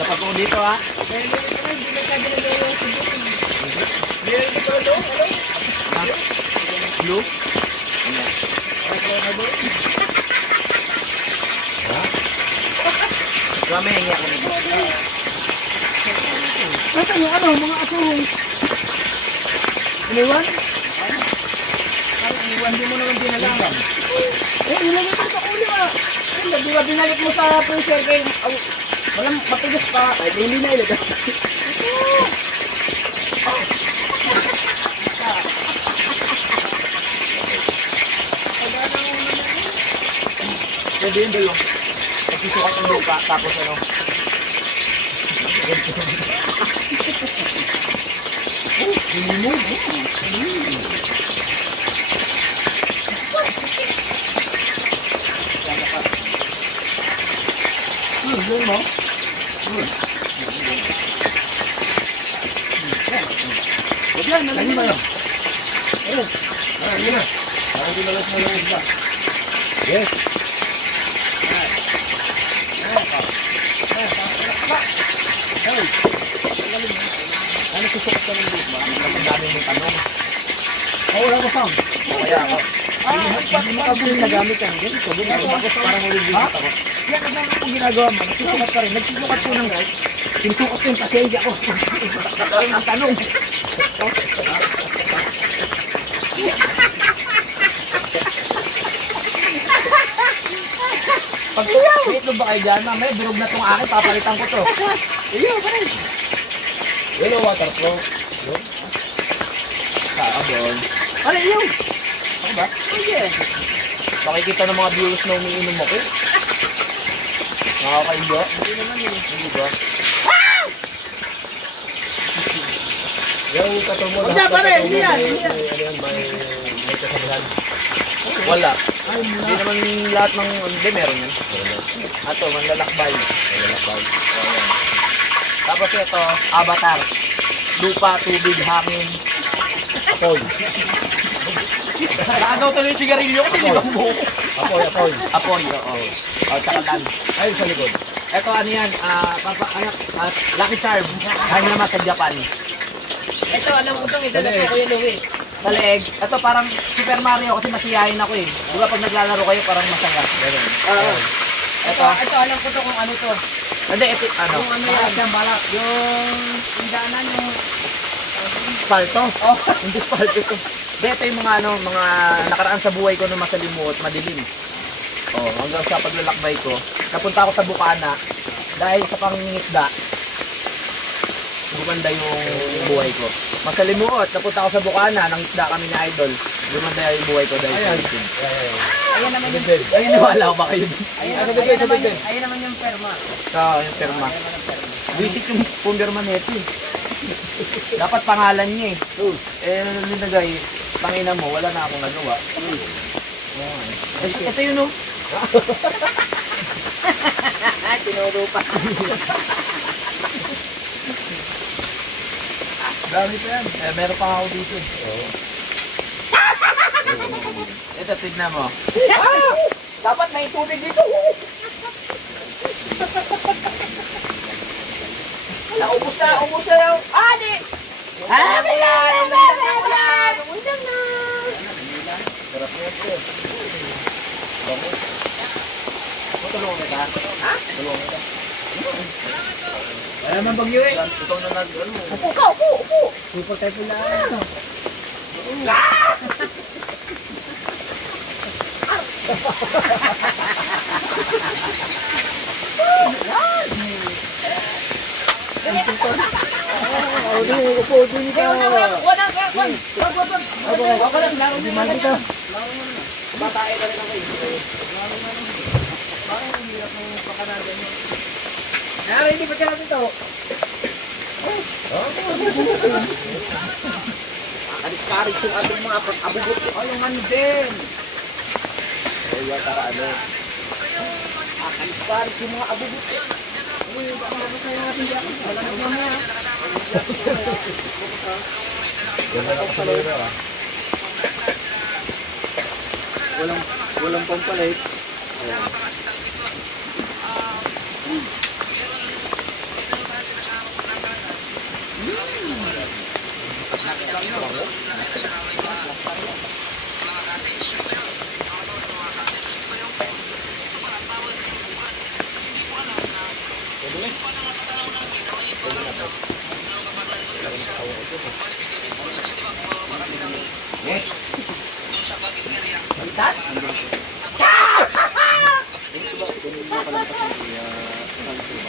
Dapat ko dito ha. Blue? Kami hingi ako nito. Ito yung ano, mga asuhong. Iniwan? Iniwan din mo naman dinalang. Nilagay ko sa ulo ah. Di ba binalik mo sa freezer kay... walang matigas pa. Ay, hindi na ilagay. Pwede yun dalo. Nagsusukat ang lupa, tapos ano. Yun mo? Huwag yan, nalagay mo. Ayun. Ayun na. Parang dinalas mo yung isla. Yes. Ano susukat ka ng lupa? Ang dami mong tanong. Wala ko sound. Kaya ako. Hindi mo kabili na gamit yan. Ganito, Tapos parang ulit ha? Yan ang dami kong ginagawa mo. Nagsusukat pa rin. Nagsusukat ko ng guys. Sinusukat ko yung pasensya ko. Ang tanong. Pag ito ba kayo dyan, mamaya durog na itong akin, papalitan ko to. Iyo, pa rin. Hello, water flow. Kaabon. Ano iyo? Ako ba? Sige. Makikita ng mga viewers na umiinom ako. Nakakaiba. Hindi naman yun. Hindi ba? Yung katong mo. Huwag na, pare. Hindi yan. May kasabihan. Wala. Hindi naman lahat ng... Hindi, meron yan. Ato, manlalakbay. Manlalakbay. Tapos ito, avatar. Lupa, tubig, hangin. Apoy. Nakagaw tuloy yung sigarilyo ko, tinibang mo. Apoy. Apoy, oo. O, tsaka lan. Ayun sa likod. Ito, ano yan, Lucky Charm. Hangin naman sa Japan. Ito, alam ko itong idala ko Kuya Louie. Sa leeg. Ito parang Super Mario kasi masiyahin ako eh. Di ba pag naglalaro kayo parang masaya. Ganun. Ito, alam ko to kung ano to. Hindi, ito, ano? Kung ano yan. Yung tindanan yung... Spalto? Oh, hindi spalto ito. Hindi, ito yung mga ano, mga nakaraan sa buhay ko na masalimuot, madilim. Oh, hanggang sa paglalakbay ko. Napunta ako sa Bukana dahil sa pangingisda. Gumanda yung buhay ko. Masalimuot, napunta ako sa Bukana, nangisda kami ni Idol. Gumanda yung buhay ko dahil sa itin. Ayan naman yung... Ayun, wala ko ba kayo? Ayan naman yung perma. Oo, yung perma. Visit yung pumbirma neto eh. Dapat pangalan niya eh. Eh, nilagay, tangina mo, wala na akong nagawa. Ito yun oh. Tinuro pa. Dami pa yan. Eh, meron pa ako dito eh. Ito, tignan mo. Dapat may tubig dito. Wala, ubus na yung... Di! Wala! Undang na! Tulungan kita. Ha? Tulungan kita. Wala naman bagyo eh. Ikaw na nag-ano. Upo ka, upo! Super tayo pula. Upo din ka. Wag lang, laro din naman ito. Batae ka rin ako eh. Parang hindi ako pakanagan mo. Nara, hindi pa siya natin ito. Discourage yung ating mga pag-abugot ko. Ay, yung ano din. Kaya para ano. Discourage yung mga abugot ko. Uy, baka masaya natin diyan. Wala na mamaya. Ganda na ako sa lura ah. Walang pampalit.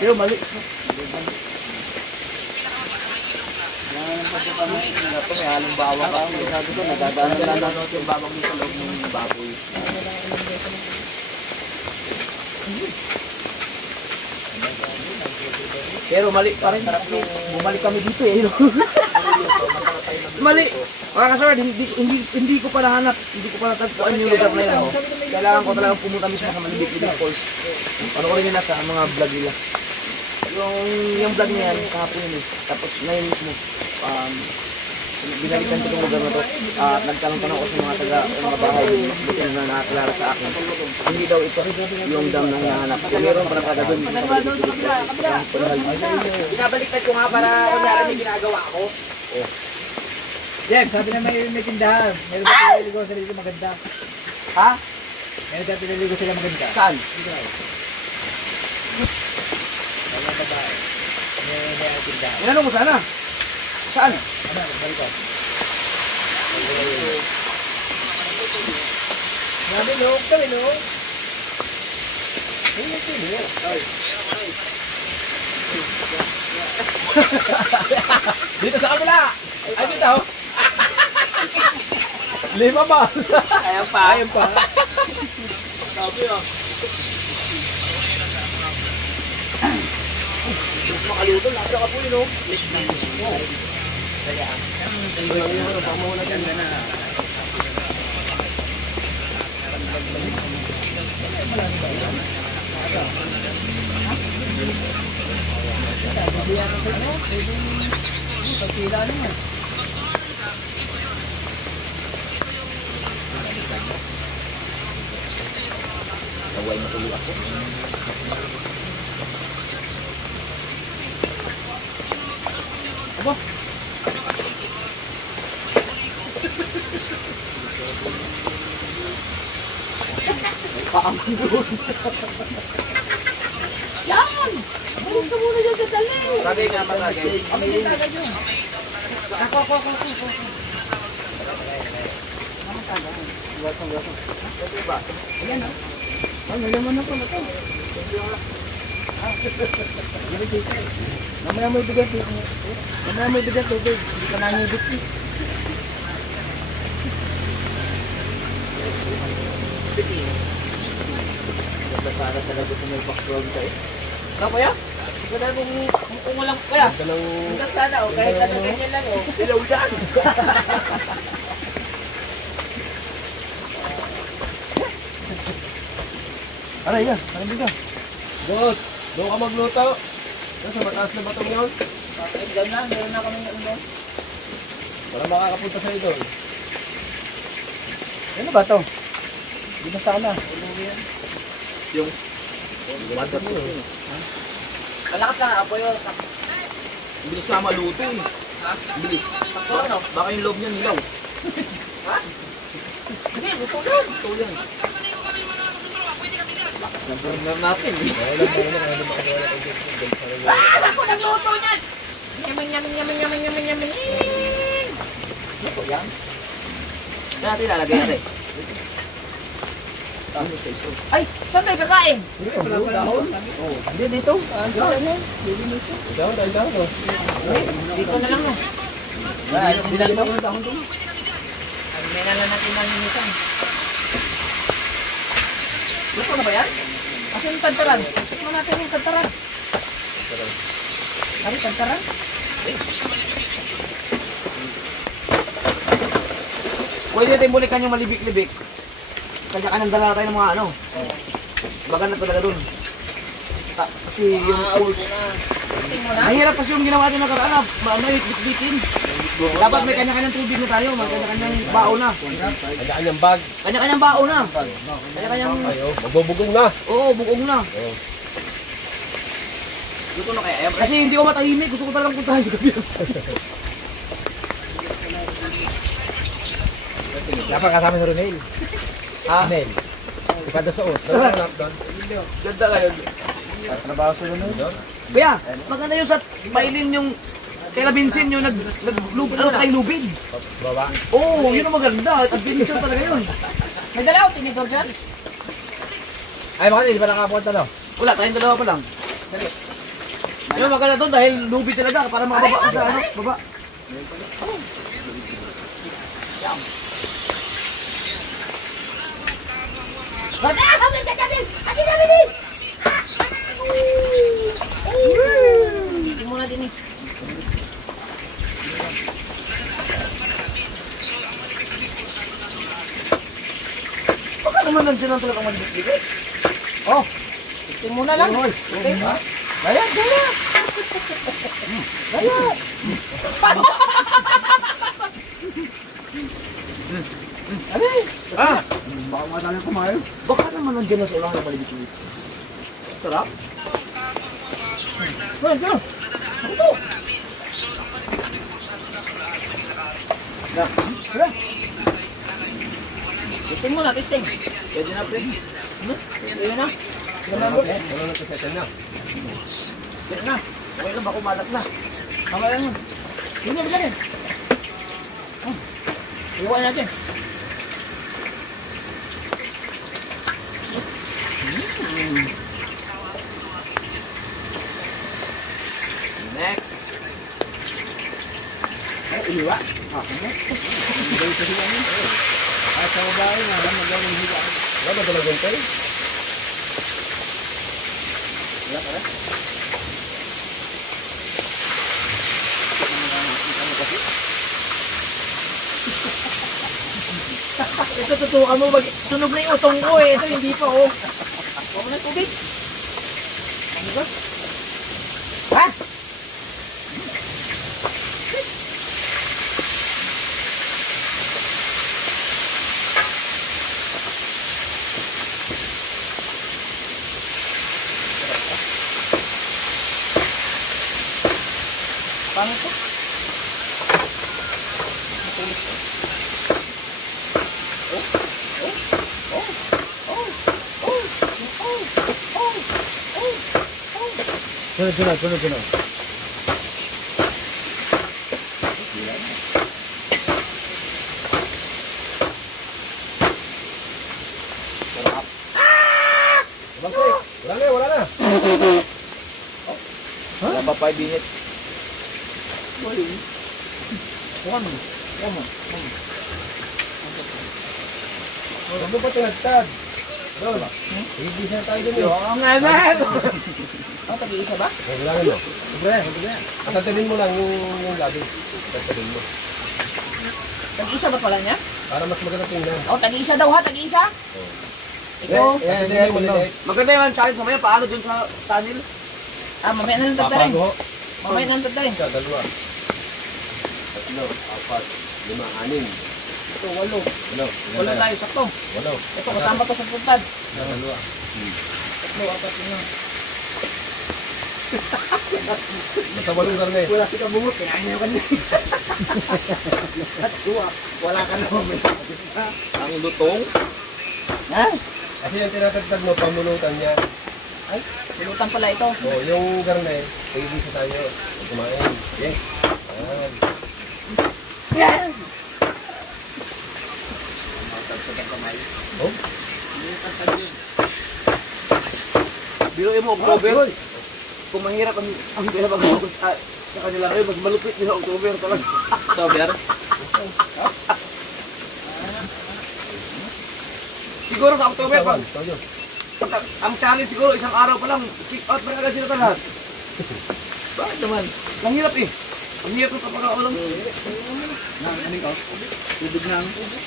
Yo, mali. Ito may halong bawang ka. Sabi ko, nadadaanan lang natin yung bawang dito sa loob ng baboy. Pero mali pa rin. Bumalik kami dito eh. Mali. Mga kasawad, hindi ko pa nahanap. Hindi ko pa natagpuan yung lugar na yun. Kailangan ko talagang pumunta mismo sa Malibig-Libig Falls. Ano ko rin yun sa mga vlog nila. Yung vlog niya yan, kahapon yun eh. Tapos ngayon mismo, binalikan ko itong lugar na to. Nagtanong-tanong ko sa mga taga, mga bahay, buti na nakakilala sa akin. Hindi daw ito yung dam na hinahanap. Kung meron pa nakada doon. Binabaliktad ko nga para kunyari may ginagawa ako. Jeff, sabi na may tindahan. Meron ba pinaligo sa sarili maganda? Ha? Meron ba pinaligo sila maganda? Saan? Mga babae. May tindahan. Inanong mo sana? Saan? Ano? Balik ko. Sabi no, kami no. Hindi sila. Dito sa kabila! Ay, dito! 5 ba? Ayan pa. Ayan pa. Sabi ah. Makaluto, lapit ka po yun oh. Kaya, pamuna dyan na. Taway matuloy ako. Aba? Paamang doon. Yan! Malis ka muna dyan sa dali. Tagay nga pa tagay. Kami din tagay nyo. Ako. Naman tagay. Gatong. Ito ba? Ayan o. Ay, nalaman na pala ito. Mamaya may bigat tubig. Hindi ka nangibit eh. Ganda sana talaga kung may background ka eh. Ano kaya? Ganda kung walang kaya. Hanggang sana o kahit ano ganyan lang o. Dilaw yan. Aray ka, aray ka. Doon ka magluto. Doon sa mataas na batong yun. Okay, dyan na. Meron na kami ano. Para makakapunta sa ito. Ano ba ito? Hindi na sana. Yung water mo. Malakas ka na apoy yun. Bilis ka maluto eh. Ha? Bilis. Baka yung loob niya nilaw. Ha? Hindi, buto lang. Buto yan. Lakas ng burner natin eh. Alam ko nagluto niyan! Yaman. Luto yan? Saan natin ilalagay natin? Ay! Saan tayo kakain? Hindi dito. Dahon. Dito na lang no. Dinali mo ang dahon doon. May nalang natin malinisan. Luto na ba yan? Kasi yung tantaran. Tignan natin yung tantaran. Ano tantaran? Pwede natin bulikan yung malibik-libik. Kanya-kanyang dala tayo ng mga ano. Maganda talaga dun. Kasi yung pools. Mahirap kasi yung ginawa natin nakaraan. May bit-bitin. Dapat may kanya-kanyang tubig na tayo. May kanya-kanyang bao na. Kanya-kanyang bag. Kanya-kanyang bao na. Kanya-kanyang... Magbubugong na. Oo, bugong na. Luto na kaya. Kasi hindi ko matahimik. Gusto ko talagang puntahan yung gabi. Dapat kasama si Ronel. Ha? Ronel. Ipada suot. Ganda kayo. Trabaho sa Ronel. Kuya, maganda yung sa Bailin yung kay Labinsin yung lubid. Baba. Oo, yun ang maganda. Adventure talaga yun. May dalaw, tinidor dyan. Ay, baka hindi pa nakapunta no? Wala, tayong dalawa pa lang. Yung maganda doon dahil lubid talaga para makababa ka sa baba. Ganda! Hanggang dyan natin! Atin namin din! Hindi mo na din eh. Baka naman nandiyan lang talaga malibit-libit. Oh! Tingin mo na lang. Okay. Gaya, gaya. Gaya. Ah! Baka matali kumayo. Baka naman nandiyan na sa ulang na malibit-libit. Sarap. Nandiyan. Ito. Testing mo na, testing. Pwede na, pre. Ayun na. Wala na kasetan niya. Pwede na. Okay na, baka umalat na. Tama lang yun. Yun na, bilangin. Iwan natin. Next. Ay, iliwa. Ay, sa babae na, magawin higa. Wala ba talagang tel? Wala ka na? Ito, tutukan mo. Tunog na yung utong ko eh. Ito, hindi pa oh. Huwag mo na tubig. Ano ba? Ha? Paano to? Sunod. Wala na. Wala pa 5 minutes. Huwag mo. Huwag mo pa tinagtad. Doon. Hindi siya tayo dun eh. Ang nanan! Oh, tag-iisa ba? Wala na no. Tatalin mo lang yung labi. Tatalin mo. Tag-iisa ba pala niya? Para mas maganda tingnan. Oh, tag-iisa daw ha, tag-iisa. Ikaw. Tatalin mo maliliit. Maganda yung challenge mamaya. Paano dun sa tunnel? Ah, mamaya na lang tagdarin. Papago. Mamaya na lang tagdarin. Isa, dalawa. Tatlo, apat, lima, anim. Ito, 8. Walo. Walo tayo, sakto. Walo. Ito, kasama to sa puntad. Isa, dalawa. 8, 5. Basta walong karne. Wala si kabungot, kinain niya kanina. Wala ka naman. Ang lutong. Ha? Kasi yung tinatagtag mo, pamulutan niya. Ay, pulutan pala ito. Oh, yung karne, pwede sa tayo. Pag kumain. Okay? Ayan. Yan! Oh, Biruin mo, October. Kung mahirap ang pera pag-ugot sa kanila ngayon, mas malupit nila October talaga. October? Siguro sa October, pag tayo. ang challenge siguro, isang araw pa lang, kick out pa agad sila lahat. Bakit naman? Ang hirap eh. Ang hirap ng kapag-aulang. Ano ko? Tubig na ang tubig.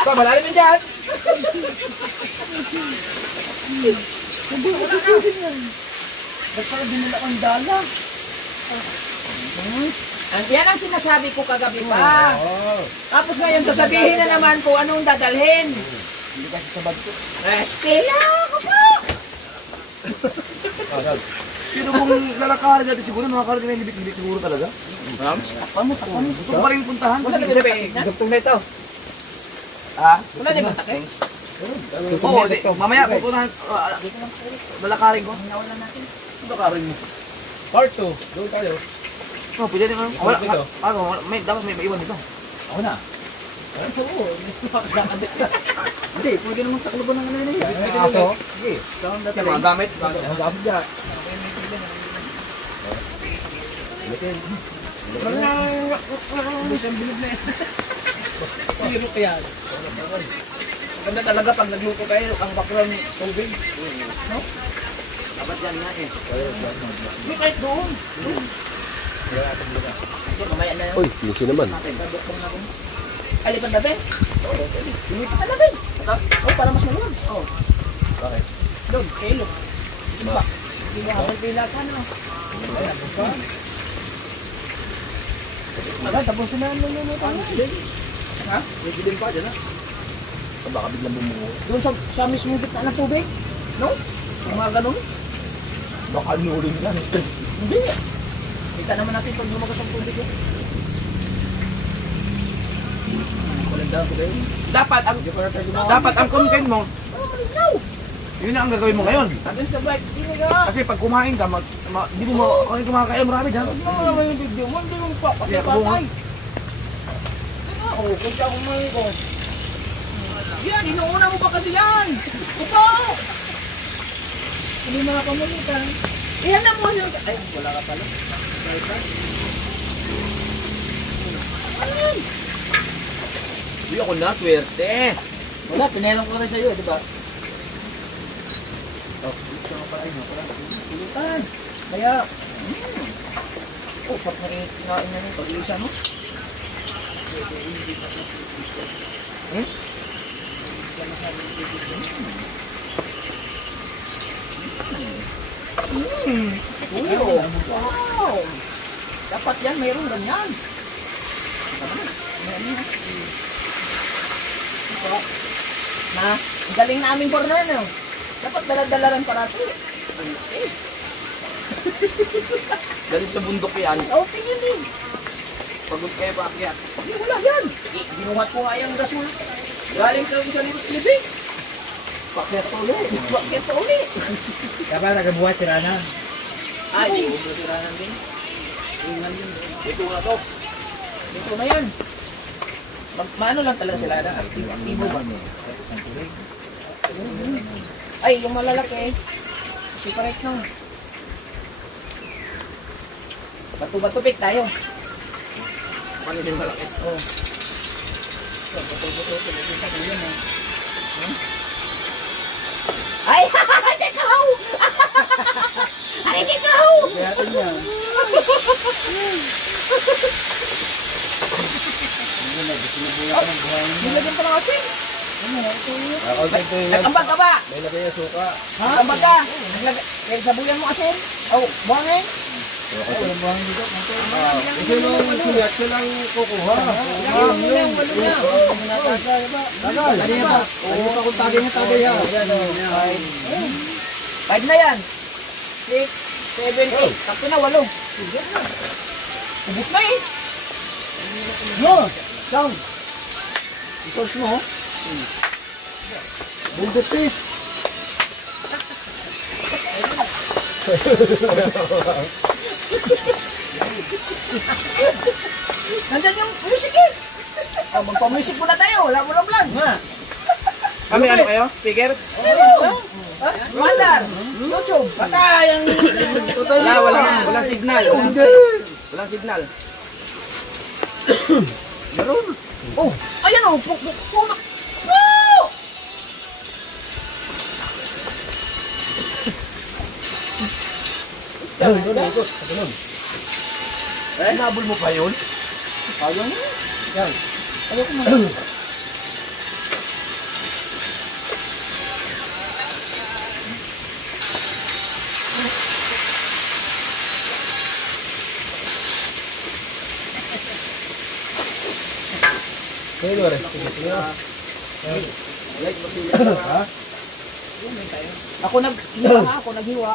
Pa, malalim yun dyan. Basta dinala ang dala. Yan ang sinasabi ko kagabi pa. Oh. Tapos ngayon sasabihin na naman kung anong dadalhin. Hindi kasi sa bag ko. Estela ko po! Agad. Sino kung lalakarin natin siguro, nakakaroon na yung libit-libit siguro talaga. Rams? Takpan mo. Gusto ko pa rin puntahan. Wala na binabay niya? Dugtong na ito. Ha? Wala na yung takay? Oo, mamaya pupuntahan. Balakarin ko. Nawala natin. Balakarin mo. Part 2. Doon tayo. Oh, pwede din. Wala. Dito. Dapat may maiwan dito. Ako na. Hindi, pwede naman takluban ng ano yun. Aso. Sige. Yung mga gamit. Ang gamit dyan. Siro kaya. Maganda talaga pag nagluto kayo, ang background tubig. No? Dapat yan nga eh. Hindi kahit doon. Mamaya na yun. Uy, easy naman. Ay, lipat natin. Lipat natin. Oh, para mas maluwag. Oh. Bakit? Doon, kilo. Diba? Hindi mo habang pila ka na. Wala, tapos na ang luluto. Ha? May dilim pa dyan ha? Baka biglang bumungo. Doon sa mismo gitna ng tubig? No? Yung mga ganun? Baka nurin yan. Hindi. Kita naman natin pag lumagas ang tubig eh. Dapat ang content mo, yun na ang gagawin mo ngayon. Sabi sa bike, hindi nga. Kasi pag kumain ka, di mo kumakain marami dyan. Ano naman yung video mo? Hindi mo pa. Pati patay. Oo, kasi ako may ko. Yan, inuuna mo pa kasi yan. Upo! Hindi mo nakamulitan. Iyan na mo yung... Ay, wala ka pala. Hindi ako na, swerte. Wala, pinailang ko rin sa'yo, di ba? Pilitan. Kaya... Oh, sarap na kinain na rin. Pag-iisa, no? Uyo. Wow. Dapat yan, mayroon ganyan. Na, ang galing na aming corner, no? Dapat dala-dala rin parati. Galing sa bundok yan. Oh, tingin din. Pagod kayo pa akyat. Hindi, wala yan. Ginuhat ko nga yung gasol. Galing sa isang libig. Pakyat ulit. Pakyat ulit. Kaya ba nagabuhat sila na? Ay, di. Butiranan din. Ingan din. Ito na to. Dito na yan. Maano lang talaga sila na aktibo ba? Ay, yung malalaki. Separate nung. Bato-bato pick tayo. Paano din malaki? Oh. Bato-bato pick. Ay, kikaw! Ay, kikaw! Kaya ito niya. Nilagyan pa ng asin. Ako ito yung Nagambag ka ba? may lagay yung suka. Nagambag ka. Sabuyan mo asin. Oh, buhangin. Kasi nung sinyak siya lang kukuha. Walo niya. Tagal. Ano pa kung tagay niya tagay ha? 5 na yan. 6, 7, 8. Tapos na, 8. Ubus na eh. No! Sounds! I-source mo. Bundok sis. Nandyan yung music eh. Oh, magpa-music muna tayo. Wala mo lang vlog. Kami ano kayo? Speaker? Mandar. YouTube. Baka yung... Walang signal. Walang signal. Meron. Oh, ayan oh. Puno. Wow! Nabol mo pa yun? Ayaw mo. Yan. Ayaw ko muna. Kaya rin. Ha? Ako naghiwa.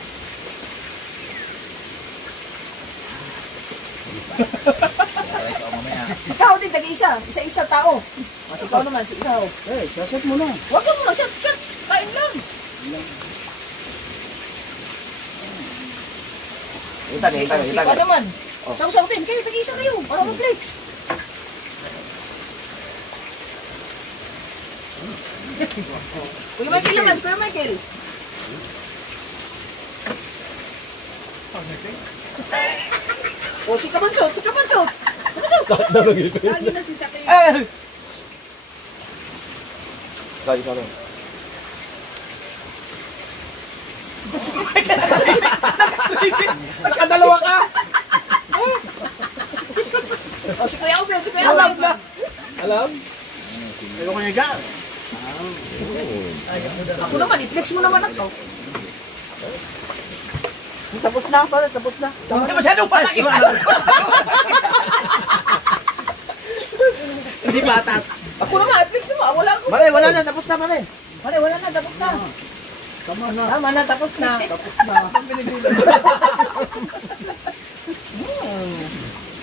Aray ko mamaya. Ikaw din, tag-isa. Isa-isa tao. Mas ikaw naman, si ikaw. Eh, saset mo na. Huwag ka muna, shot. Kain lang. Itagay. Ikaw naman. Oh. Saw-saw din, kayo, tag-isa kayo. Para mag-flex. Kuya Michael naman, Kuya Michael. O, si Kabansot. Lagi na si Sakay. Sorry. Nagkadalawa ka. O, si Kuya Obed, Alam? Ayoko niya dyan. Ako naman, i-flex mo naman ako. Tapos na. Hindi masyadong palaki. Hindi batas. Ako naman, i-flex mo. Wala ako. Mare, wala na. Tapos na, Mare. Mare, wala na, tapos na. Tama na, tapos na.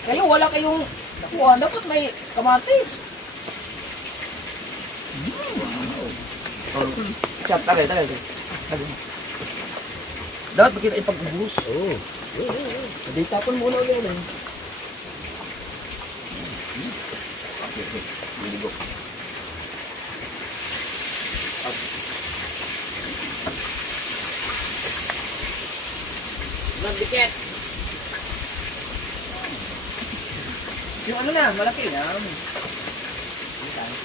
Kayo, wala kayong nakuha. Dapat may kamatis. Chop, tagal. Dapat makita ipag-ubus. Oo. Hindi tapon muna ulit. Biligo. Magdikit. Yung ano na, malaki na.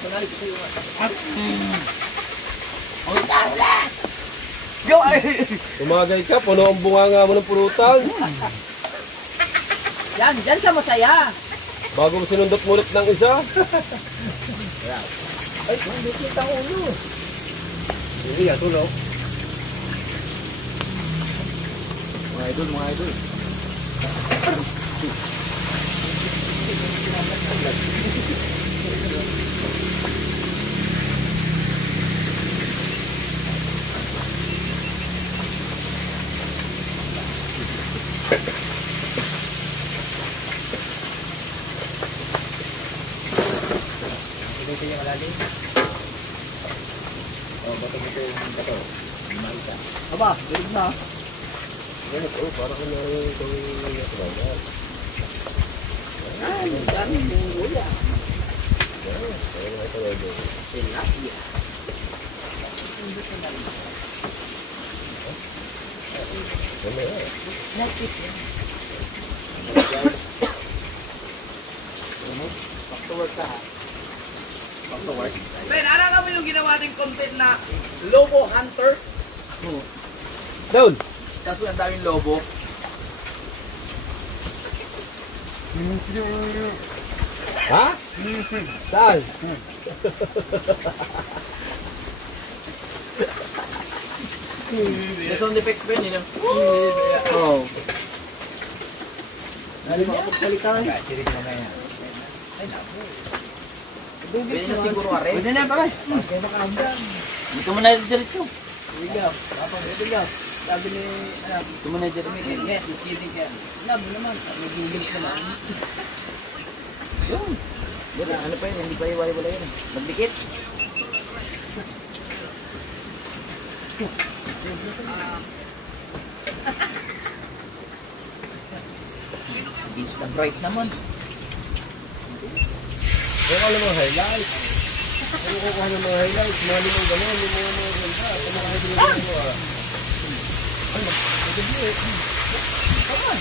Kunali ko yung Yo, ay! Tumagay ka, puno ang bunganga mo ng pulutan. Yan, dyan siya masaya. Bago mo sinundot-mulot ng isa. Ay, hindi kita ulo. Hindi, tulog. Mga idol. Aba, dilig na. Para ko na yung gawin natural. Ay, dami yung uya. Ben, ano mo yung ginawa nating content na Lobo Hunter? Down! Kaso ang daming lobo. Ha? Saan? Yung sound effects pa yun, yun. Oo. Dali mo ako salita. Pwede na siguro ka rin. Pwede na, pare. Hindi ka muna diretso. Ibigaw. Papa, ibigaw. Sabi ni, Ito muna diretso. yes, sisilig yan. Labo naman. Nag-iilis naman. Yun. Wala, ano pa yun? Hindi pa iwalay-wala yun. Magdikit. Against the bright naman. Kung ano mga highlights. Ano kukuha ng mga highlights? Mga limang gano'n, yung mga ganda. Ito mga highlights mo ah. Ano? Come on.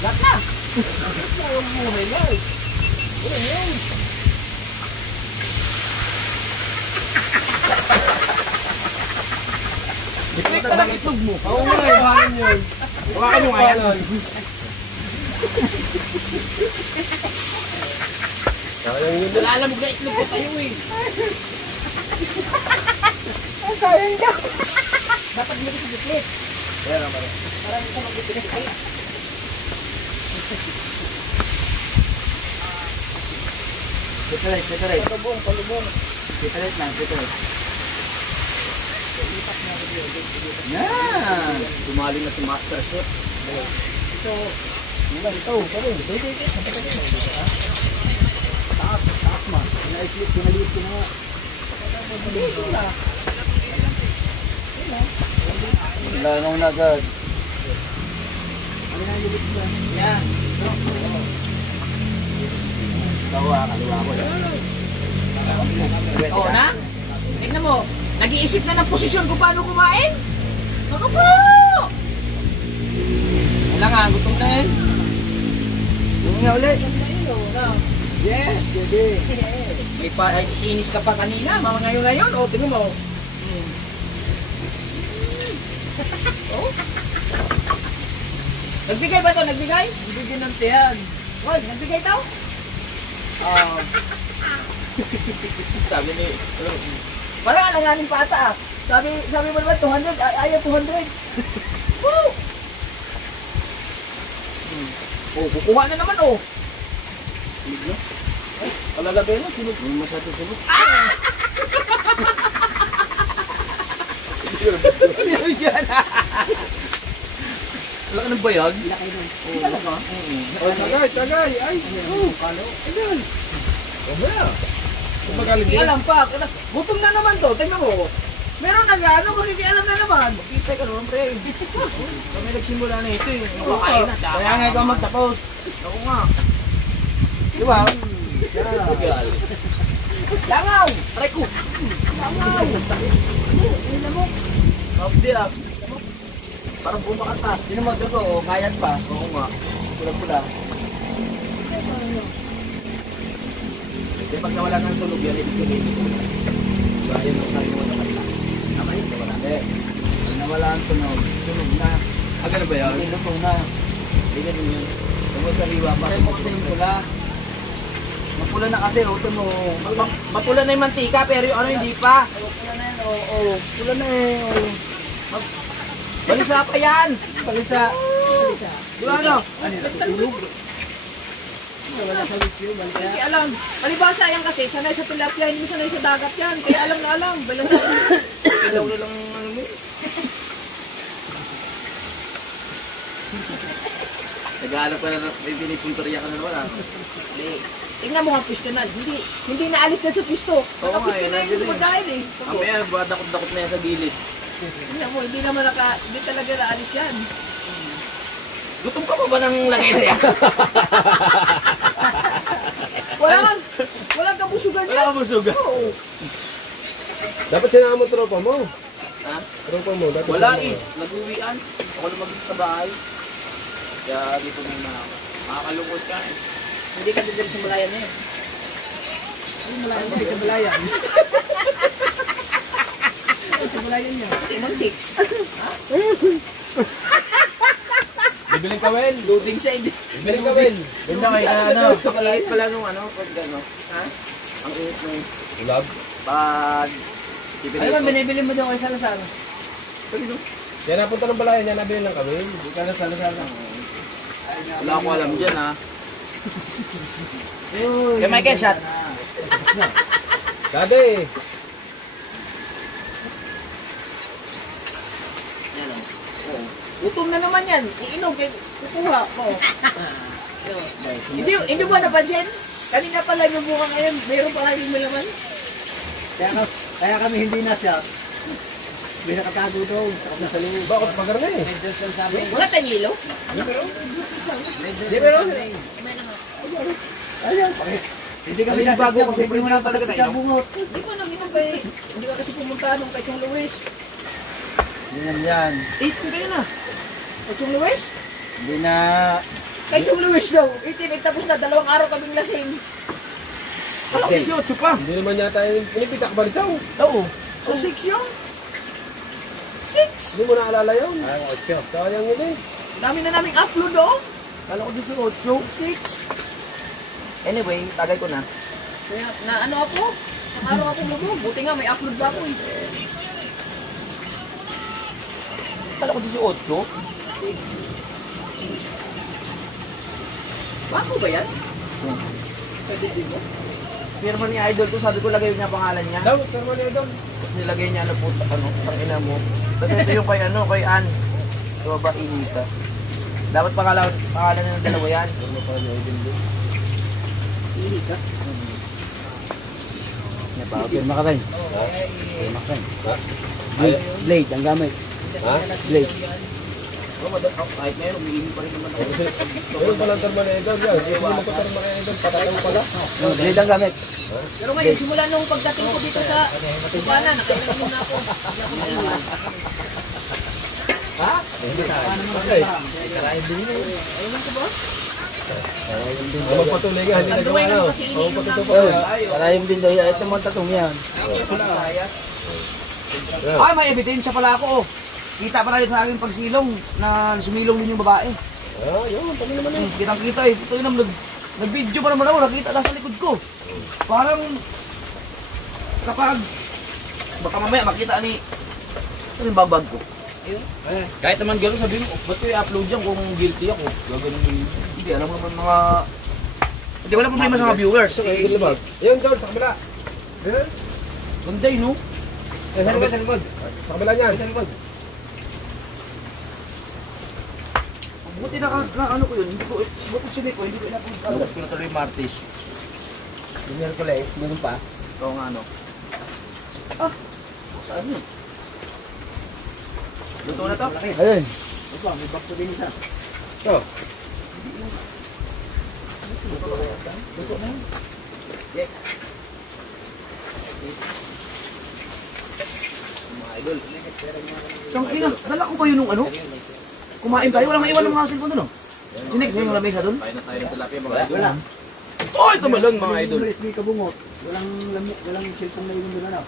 Lahat na. Ang mga highlights. Ano yun? Click pa lang itlog mo. Oo nga, ibahan yun. Hawakan mo nga yan. Sayang yun. Nalalamog na itlog ko tayo eh. Sayang daw. Dapat mo ito buklit. Kaya naman. Para hindi ka magpipilis kayo. Separate. Palubong. Separate lang, separate. Yan! Sumali na si Master Chef. Ito, pare. Taas ma. Pinaliit ko na nga. Langaw na agad. Yan. Kaliwa ko yan. Oo na? Tignan mo, nag-iisip na ng posisyon kung paano kumain. Ako po! Wala nga, gutom na eh. Yung nga ulit. Yes, baby. May pa, ay, sinis ka pa kanina, mga ngayon. O, tingnan mo. Oh. Nagbigay ba ito? Nagbigay? Bigyan ng tiyan. Wag, nagbigay ito? Sabi ni... Parang alanganin pa ata. Sabi mo naman 200, ayaw 200. Woo! Oh, kukuha na naman oh. Palalagay mo, sunod. Masyado sunod. Wala ka ng bayag? Talaga? Tagay. Ay, ayan. Mamaya. Kumagaling Hindi din. alam pa. Gutom na naman to. Tingnan mo. Meron na gano'n, makikialam na naman. Magkita ka naman, pre. Kami nagsimula na ito eh. Nakakain na. Kaya nga ikaw magtapos. Ako nga. Di ba? Langaw! Try ko. Langaw! Tingnan mo. Mabdi ah. Parang bumakas. Sino magtapos? Kayat pa. Oo nga. Pula-pula. Kasi pag nawala ng tunog yan, ibig sabihin ko. Diba yun ang sabi mo na kanila. Tama yun, nawala. Pag nawala ang tunog na. Ah, ganun ba yun? Luto na. Hindi ganun yun. Tungkol sa riwa pa. Kasi mo kasi yung pula. Mapula na kasi, uto mo. Mapula na yung mantika pero yung ano hindi pa. Pula na yan, oo. Pula na eh, oo. Balisa pa yan. Palisa. Di ba ano? Tulog. Wala sa wisyo, balik Hindi alam. Palibasa yan kasi, sanay sa tilapia, hindi sanay sa dagat yan. Kaya alam na alam. Balasa. Ilaw na lang ano mo. Nag-aalap ka na, may pinipuntoriya ka na naman ah. Tingnan mo ang pisto na. Hindi naalis na sa pisto. Nakapisto nga, na yung sa pagkain eh. Mamaya, dakot-dakot na yan sa gilid. Tingnan mo, hindi talaga naalis yan. Gutom ka pa ba ng lagay na yan? Walang kabusugan yan. Wala ka busuga. Oo. Dapat sinama mo tropa mo. Ha? Tropa mo. Dapat Wala sinama eh. mo. Nag-uwian. Ako lumag sa bahay. Kaya dito na yung makakalungkot ka eh. Hindi ka din sa malayan na yun. Hindi sa balayan. Sa balayan niya. Timon chicks. Bibiling ka, Wel. Loading siya, hindi. Bibiling ka, Wel. Ganda kayo na ano. Ang init pala nung ano, pag ano. Ha? Ang init nung Ulag. pag... Ano ba binibili mo daw kay Salazar? Yan napunta ng balayan, yan nabili ng kami. Hindi ka na sala-sala. Wala ko alam dyan ha. Kay Michael, shot. Dati. Yan o. Oo. Gutom na naman yan. Iinom, kukuha. Oo. Hindi mo napansin? Kanina pa lang yung buka ngayon. Meron pa lang yung malaman. Kaya kami hindi na siya. May nakatago doon sa kabila sa loob. Bakit pagar na eh? Wala tayong hilo? Di pero, ayan, hindi kami sasagot kasi hindi mo lang talaga sa bungot. Hindi ko nang inom kay... Hindi ka kasi pumunta nung kay Chong Luis. Yan. Kung kayo na. Kay Chong Luis? Hindi na, Kay Chong Luis daw. 18 tapos na 2 araw kaming lasing. Kala ko 18 pa. Hindi naman yata yung pinipitak ba rin Oo. So 6 yun? 6? Hindi mo naalala yun. ay, 8. Sayang yun eh. Dami na naming upload doon. Kala ko doon si 6. Anyway, tagay ko na. Kaya na ano ako? Ang araw ako lubog. Buti nga may upload ba ako eh. Kala ko 18. Bako ba yan? Pwede din mo? Firma ni Idol ko, sabi ko lagay niya pangalan niya. Daw, pero mali daw. Tapos nilagay niya ano po, ang ina mo. Tapos ito yung kay ano, kay Ann. Sa baba, Inita. Dapat pangalan ng dalawa yan. Inita. Yan pa, okay, makakain. Okay, makakain. Blade, ang gamit. Ha? Blade. Kahit ngayon, umiinig pa rin naman ako. Ayun palang terminator yan. Hindi mo terminator, patay pala. Blade ang gamit. Pero ngayon, simula nung pagdating ko dito sa Tupana, nakailan muna ako. Hindi ako naiwan. Ha? Okay. Ayun ko ba? Magpatuloy nga, hindi na Tanduay ano. naman kasi iniinom Patuto namin. pa. Parayom din daw yan. Ito mga tatong yan. Ay, may ebidensya pala ako. Kita pa rin sa aking pagsilong na sumilong din yung babae. Yun, pali naman eh. Kitang-kita eh. Ito yung nag-video pa naman ako. Nakita nasa likod ko. Parang kapag baka mamaya makita ni ano yung babag ko. Kahit naman gano'n sabihin mo, ba't ko i-upload yan kung guilty ako? Gagano'n yung... Hindi, alam mo naman mga... Hindi, wala problema sa mga viewers. Yun, John, sa kabila. Yun. Ganda no? Sa likod, sa likod. Sa kabila niyan. Sa likod. Buti na ano ko yun, hindi ko, buti sila ko, hindi ko inapunta. Bukas ko na tuloy Martis. Yung Miyerkules, ganun pa. Oo nga ano. Ah, saan yun? Luto na to? Ayun. Opa, may bakso din isa. Ito. Luto na yun. Yeah. Mga idol. Tang ina, dala ko ba yun nung ano? Kumain tayo, walang maiwan ng mga cellphone doon, no? Sinig, may mga mesa doon? Kain na tayo ng tilapia, mga idol. Wala. Oh, ito malon, mga idol. Hindi kabungot. Walang cellphone na yun doon ano.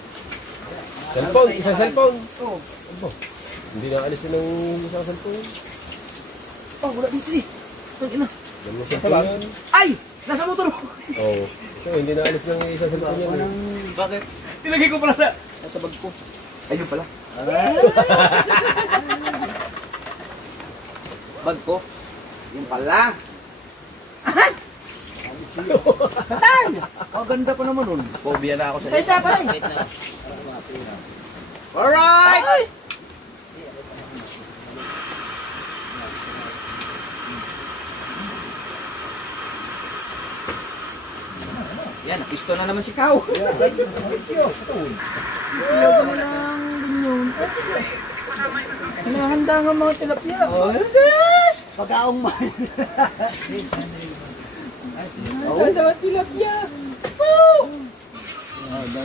Cellphone, isang cellphone. Oo. Hindi na alis yun ng isang cellphone. Oh, wala dito eh. Tang ina. Yan mo cellphone yun. Ay! Nasa motor mo! Oo. So, hindi na alis ng isang cellphone yun. Bakit? Nilagay ko pala sa... Nasa bag ko. Ayun pala. Bag ko? Yung pala. Ang ganda pa naman nun. Phobia na ako sa... Kaysa pa rin. Alright! Yan, pisto na naman si Kao. Handa nga mga tilapia. Oh, yes! Pagkaong man. Handa mga tilapia.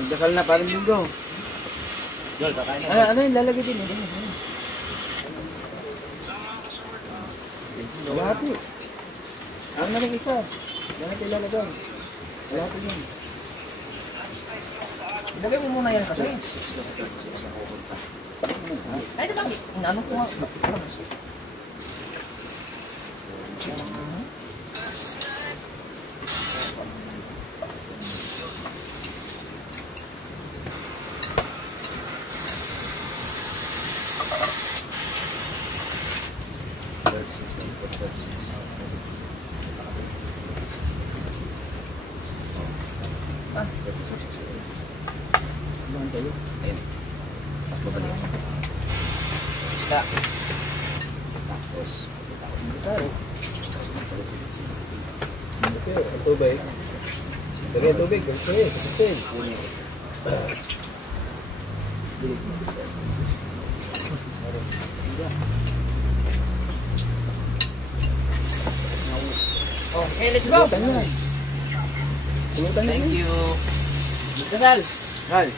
Dasal na parang linggo. Jol, kakain na. Ano yung lalagay din? Kalahati. Ang na rin isa. Yan ang kailalagay. Kalahati yan. Ilagay mo muna yan kasi. Ay, ito bakit? Ano ko nga? Ayun. Tapos babalik. Isda. Tapos, kita ko ng isaro. Okay, ang tubig. Lagyan ang tubig. Okay, okay. Okay, let's go. Thank you. Dasal. Hal.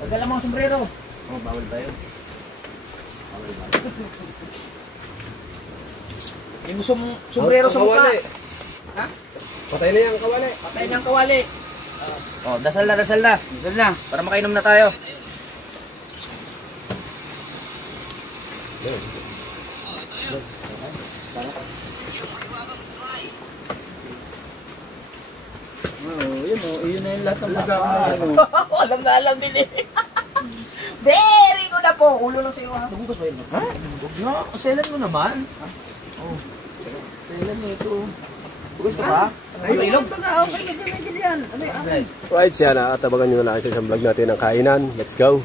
Pagdala mo ang sombrero. Oh, bawal tayo. Yung sombrero sa mukha. Kawali. Ha? Patay na yan, kawali. Patay niyang kawali. Oh, dasal na, dasal na. Dasal na. Para makainom na tayo. Yun na yung lahat ng pagkakaan. Alam na alam din eh. Very good na po. Ulo lang sa'yo ha. Nagugas ba yun? Ha? Huwag na. Selan mo naman. Oh. Selan mo ito. Gusto ka? Ayun, ilog. Right, siya na. At abangan nyo na lang sa isang vlog natin ng kainan. Let's go.